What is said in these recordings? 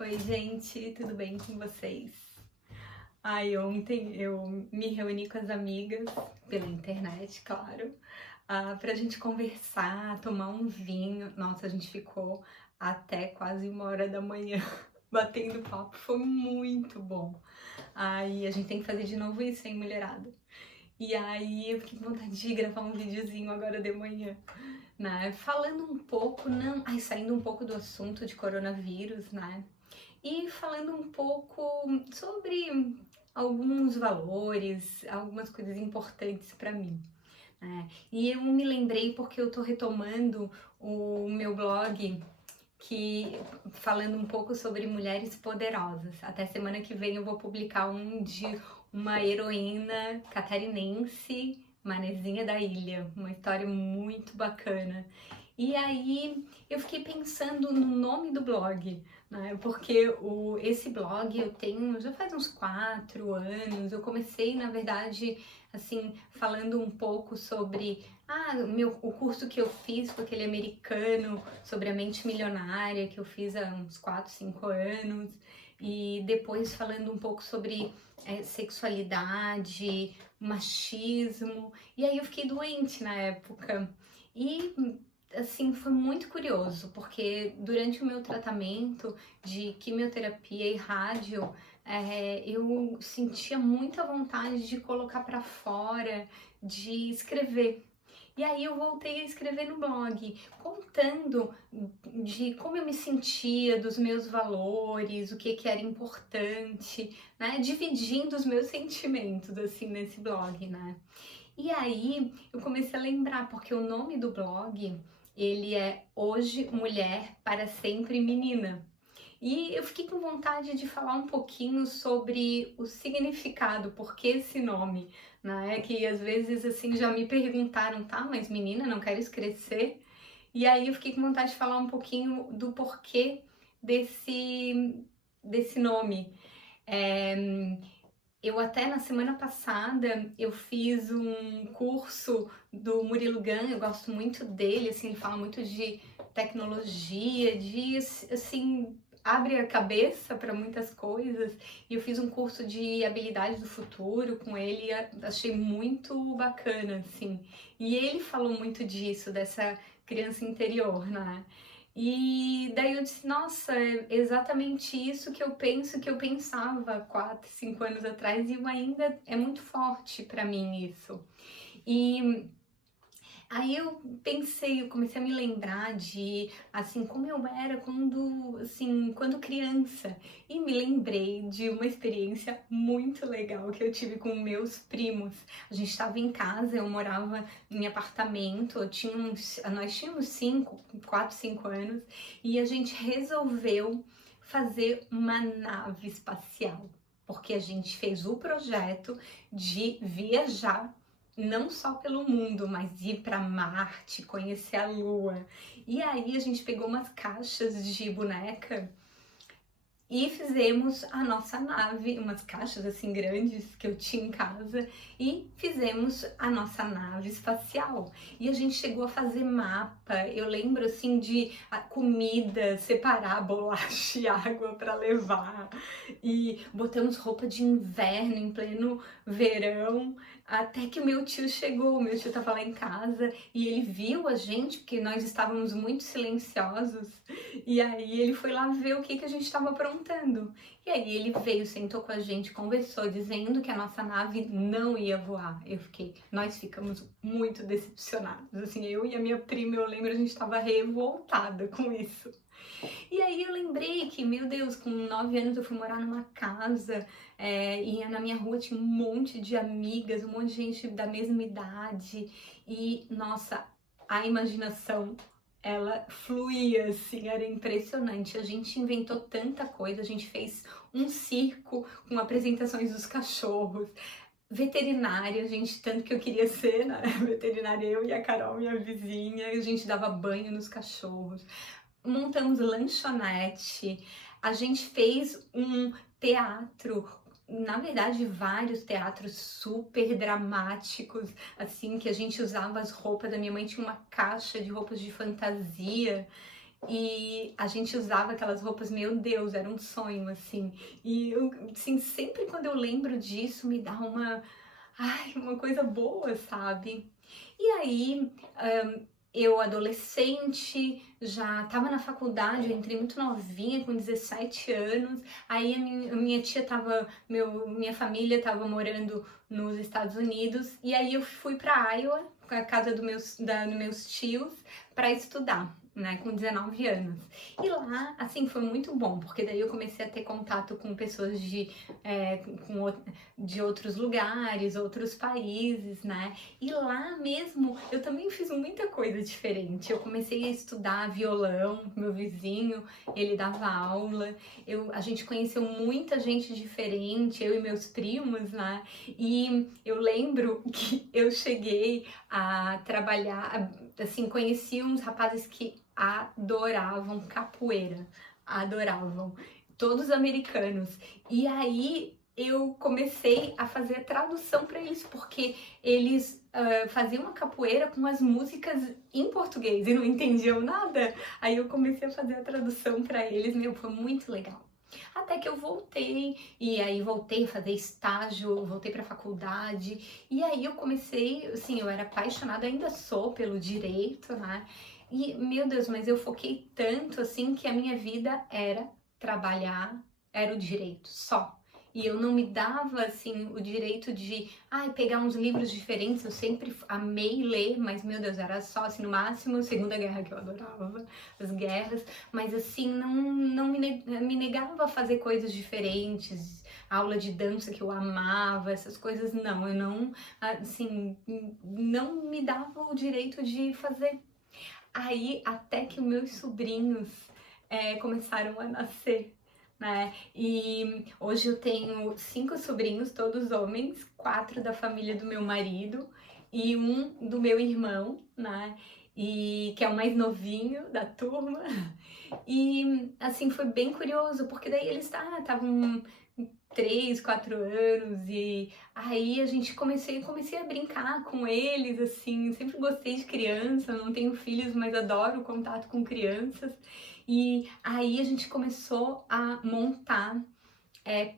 Oi, gente, tudo bem com vocês? Ontem eu me reuni com as amigas, pela internet, claro, pra gente conversar, tomar um vinho. Nossa, a gente ficou até quase 1 hora da manhã batendo papo, foi muito bom. Aí a gente tem que fazer de novo isso, hein, mulherada? E aí eu fiquei com vontade de gravar um videozinho agora de manhã, né? Falando um pouco, não, saindo um pouco do assunto de coronavírus, né? E falando um pouco sobre alguns valores, algumas coisas importantes para mim, né? E eu me lembrei porque eu tô retomando o meu blog que falando um pouco sobre mulheres poderosas. Até semana que vem eu vou publicar um de uma heroína catarinense, Manezinha da Ilha, uma história muito bacana. E aí eu fiquei pensando no nome do blog, né? Porque esse blog eu tenho já faz uns 4 anos. Eu comecei, na verdade, assim, falando um pouco sobre o curso que eu fiz com aquele americano sobre a mente milionária, que eu fiz há uns 4, 5 anos, e depois falando um pouco sobre sexualidade, machismo, e aí eu fiquei doente na época. E assim, foi muito curioso, porque durante o meu tratamento de quimioterapia e rádio, eu sentia muita vontade de colocar para fora, de escrever. E aí eu voltei a escrever no blog, contando de como eu me sentia, dos meus valores, o que era importante, né? Dividindo os meus sentimentos, assim, nesse blog, né? E aí eu comecei a lembrar, porque o nome do blog, ele é Hoje Mulher para Sempre Menina. E eu fiquei com vontade de falar um pouquinho sobre o significado, por que esse nome, né? Que às vezes assim já me perguntaram, tá, mas menina, não queres crescer? E aí eu fiquei com vontade de falar um pouquinho do porquê desse nome. É, eu até na semana passada eu fiz um curso do Murilo Gun, eu gosto muito dele, assim, ele fala muito de tecnologia, de assim, abre a cabeça para muitas coisas. E eu fiz um curso de habilidades do futuro com ele, e achei muito bacana, assim. E ele falou muito disso, dessa criança interior, né? E daí eu disse, nossa, é exatamente isso que eu penso, que eu pensava 4, 5 anos atrás, e ainda é muito forte para mim isso. E aí eu pensei, eu comecei a me lembrar de, assim, como eu era quando, assim, quando criança. E me lembrei de uma experiência muito legal que eu tive com meus primos. A gente estava em casa, eu morava em apartamento, nós tínhamos 4, 5 anos, e a gente resolveu fazer uma nave espacial. Porque a gente fez o projeto de viajar não só pelo mundo, mas ir para Marte, conhecer a Lua. E aí a gente pegou umas caixas de boneca e fizemos a nossa nave, umas caixas assim grandes que eu tinha em casa, e fizemos a nossa nave espacial. E a gente chegou a fazer mapa. Eu lembro assim de a comida, separar bolacha e água para levar. E botamos roupa de inverno em pleno verão, até que o meu tio chegou. O meu tio estava lá em casa e ele viu a gente, porque nós estávamos muito silenciosos, e aí ele foi lá ver o que a gente estava aprontando. E aí ele veio, sentou com a gente, conversou, dizendo que a nossa nave não ia voar. Nós ficamos muito decepcionados. Assim, eu e a minha prima, eu lembro, a gente estava revoltada com isso. E aí eu lembrei que, meu Deus, com 9 anos eu fui morar numa casa, e na minha rua tinha um monte de amigas, um monte de gente da mesma idade. E, nossa, a imaginação, ela fluía, assim, era impressionante. A gente inventou tanta coisa, a gente fez um circo com apresentações dos cachorros, veterinária, gente, tanto que eu queria ser, né? Veterinária, eu e a Carol, minha vizinha, a gente dava banho nos cachorros, montamos lanchonete, a gente fez um teatro, na verdade vários teatros super dramáticos, assim, que a gente usava as roupas da minha mãe, tinha uma caixa de roupas de fantasia. E a gente usava aquelas roupas, meu Deus, era um sonho, assim. E eu, assim, sempre quando eu lembro disso, me dá uma coisa boa, sabe? E aí, eu adolescente, já estava na faculdade, eu entrei muito novinha, com 17 anos. Aí a minha tia tava, minha família tava morando nos Estados Unidos. E aí eu fui para Iowa, com a casa dos meus tios, para estudar, né, com 19 anos. E lá, assim, foi muito bom, porque daí eu comecei a ter contato com pessoas de outros lugares, outros países, né? E lá mesmo eu também fiz muita coisa diferente. Eu comecei a estudar violão, meu vizinho, ele dava aula. A gente conheceu muita gente diferente, eu e meus primos, né? E eu lembro que eu cheguei a trabalhar, assim, conheci uns rapazes que adoravam capoeira, adoravam, todos americanos. E aí eu comecei a fazer a tradução para eles, porque eles faziam uma capoeira com as músicas em português e não entendiam nada. Aí eu comecei a fazer a tradução para eles, meu, foi muito legal. Até que eu voltei, e aí voltei a fazer estágio, voltei para a faculdade, e aí eu comecei, assim, eu era apaixonada, ainda sou pelo direito, né? E, meu Deus, mas eu foquei tanto, assim, que a minha vida era trabalhar, era o direito, só. E eu não me dava, assim, o direito de, pegar uns livros diferentes. Eu sempre amei ler, mas, meu Deus, era só, assim, no máximo, Segunda Guerra, que eu adorava, as guerras. Mas, assim, não me negava a fazer coisas diferentes. Aula de dança que eu amava, essas coisas, não. Eu não, assim, não me dava o direito de fazer. Aí, até que meus sobrinhos começaram a nascer, né? E hoje eu tenho 5 sobrinhos, todos homens, 4 da família do meu marido e um do meu irmão, né? E que é o mais novinho da turma. E assim foi bem curioso, porque daí eles estavam 3, 4 anos, e aí comecei a brincar com eles, assim, sempre gostei de criança, não tenho filhos, mas adoro o contato com crianças. E aí a gente começou a montar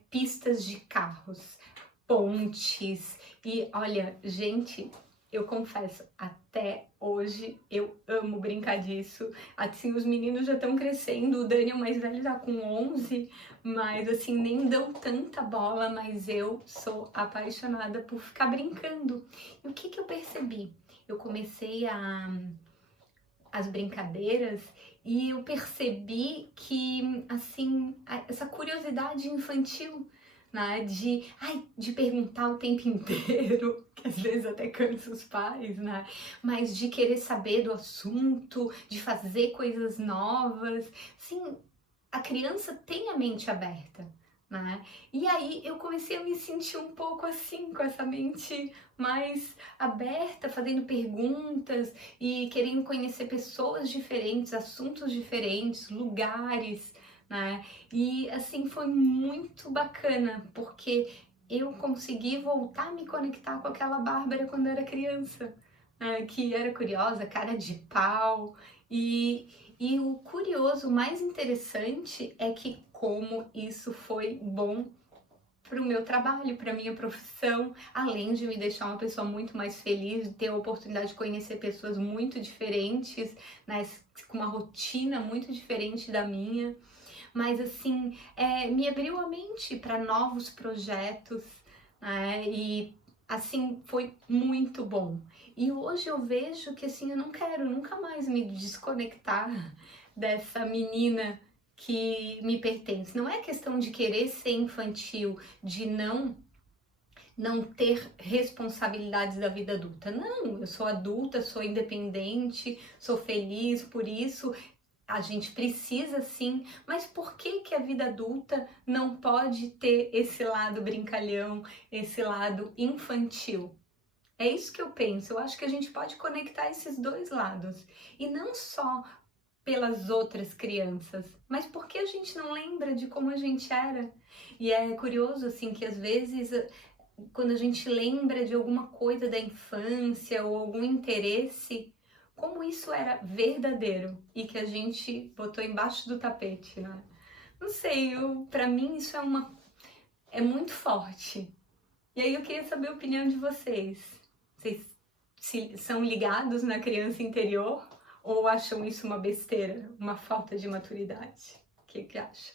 pistas de carros, pontes, e olha, gente, eu confesso, até hoje eu amo brincar disso. Assim, os meninos já estão crescendo, o Daniel mais velho tá com 11, mas assim, nem dão tanta bola, mas eu sou apaixonada por ficar brincando. E o que que eu percebi? Eu comecei as brincadeiras e eu percebi que, assim, essa curiosidade infantil, né, de perguntar o tempo inteiro, que às vezes até cansa os pais, né, mas de querer saber do assunto, de fazer coisas novas, sim, a criança tem a mente aberta, né? E aí eu comecei a me sentir um pouco assim, com essa mente mais aberta, fazendo perguntas e querendo conhecer pessoas diferentes, assuntos diferentes, lugares, né? E assim foi muito bacana, porque eu consegui voltar a me conectar com aquela Bárbara quando eu era criança, né? Que era curiosa, cara de pau. E o curioso, o mais interessante é que como isso foi bom para o meu trabalho, para a minha profissão, além de me deixar uma pessoa muito mais feliz, de ter a oportunidade de conhecer pessoas muito diferentes, né, com uma rotina muito diferente da minha, mas assim, me abriu a mente para novos projetos, né, e assim, foi muito bom. E hoje eu vejo que assim, eu não quero nunca mais me desconectar dessa menina que me pertence. Não é questão de querer ser infantil, de não ter responsabilidades da vida adulta. Não, eu sou adulta, sou independente, sou feliz por isso. A gente precisa sim, mas por que que a vida adulta não pode ter esse lado brincalhão, esse lado infantil? É isso que eu penso. Eu acho que a gente pode conectar esses dois lados. E não só pelas outras crianças, mas porque a gente não lembra de como a gente era. E é curioso, assim, que às vezes, quando a gente lembra de alguma coisa da infância ou algum interesse, como isso era verdadeiro e que a gente botou embaixo do tapete, né? Não sei, pra mim isso é muito forte. E aí eu queria saber a opinião de vocês. Vocês são ligados na criança interior ou acham isso uma besteira, uma falta de maturidade? O que acha?